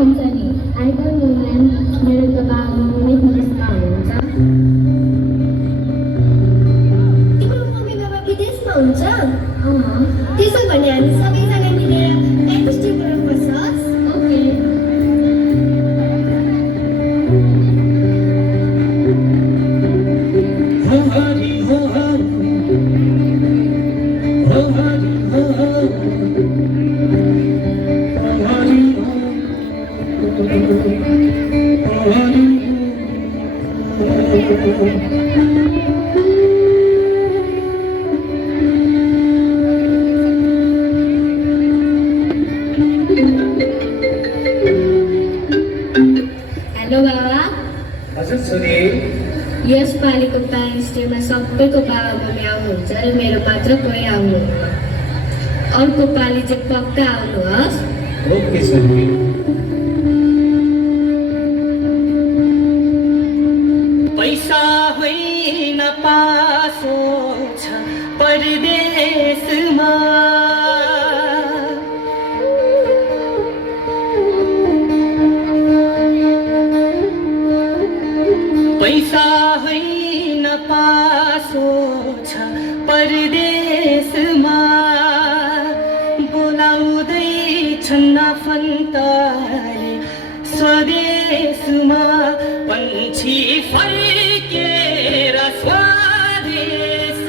हुन्छ नि either moment मेरो दबाबमा विदेशमा हुनुहुन्छ। तिम्रो मम्मी बाबा विदेशमा हुन्छ? अँ, त्यसो भने हामी सबैजना मिलेर एक्सचेन्ज गर्न पर्छ। ओके। हो हरि हो हरि हो हरि हो हरि हो हरि हो हरि हेलो बाबा। हजुर छोरी यसपालिको प्यारेन्ट्स डेमा सबैको बाबा मम्मी आउनुहुन्छ र मेरो मात्र कोही आउनु। अर्को पालि चाहिँ पक्का आउनुहोस्। ओके छोरी पैसा होइन पासो छ परदेशमा पैसा होइन पासो छ परदेशमा बोलाउँदैछन् आफन्तले स्वदेशमा पन्छी फर्केर स्वदेश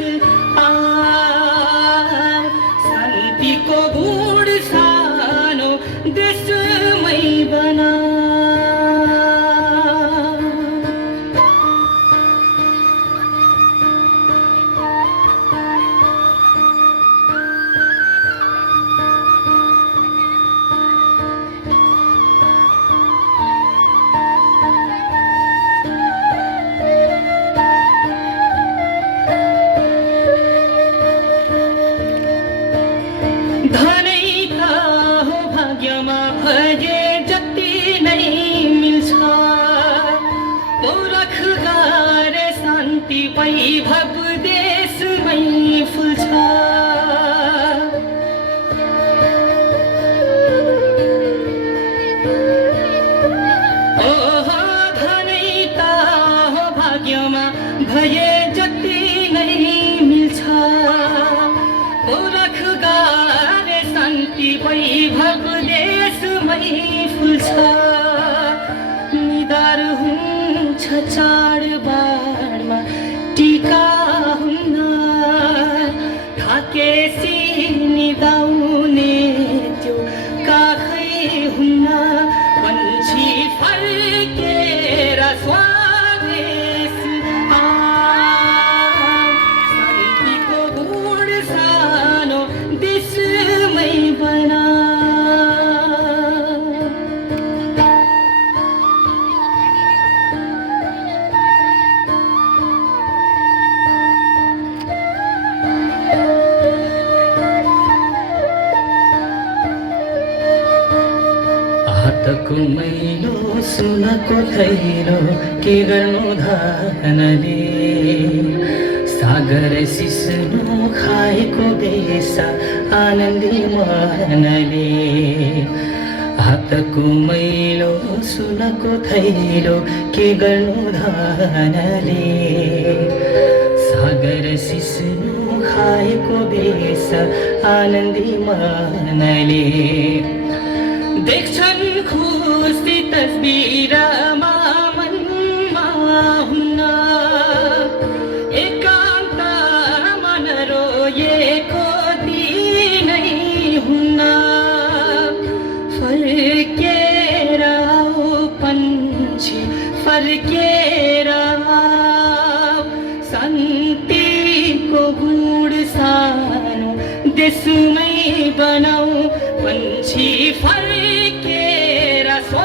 शान्तिको गुड सानो देशमै बना धनै त हो भाग्यमा भए जति नै मिल्छ पौरख गरे शान्ति वैभव देशमै फुल्छ ओहो धनै त हो भाग्यमा भए जति नै मिल्छ पौरख गरे शान्ति वैभव देशमै फुल्छ निधार हुन्छ चाडबाडमा टिका हुन्न थाकेसी निदाउने त्यो काखै हुन्न पन्छी फर्केर स्वदेश शान्तिको गुड सानो देशमै बना हातको मैलो सुनको थैलो के गर्नु धनले सागर सिस्नु खाएको बेसा आनन्दी मनले हातको मैलो सुनको थैलो के गर्नु धनले सागर सिस्नु खाएको बेसा आनन्दी मनले देख्छन् खुसी तस्बिरमा मनमा हुन्न एकान्तमा नरोएको दिनै हुन्न फर्केर आऊ पन्छी फर्केर आऊ शान्तिको गुड सानो देशमै बनाऊ पन्छी फर्केर स्व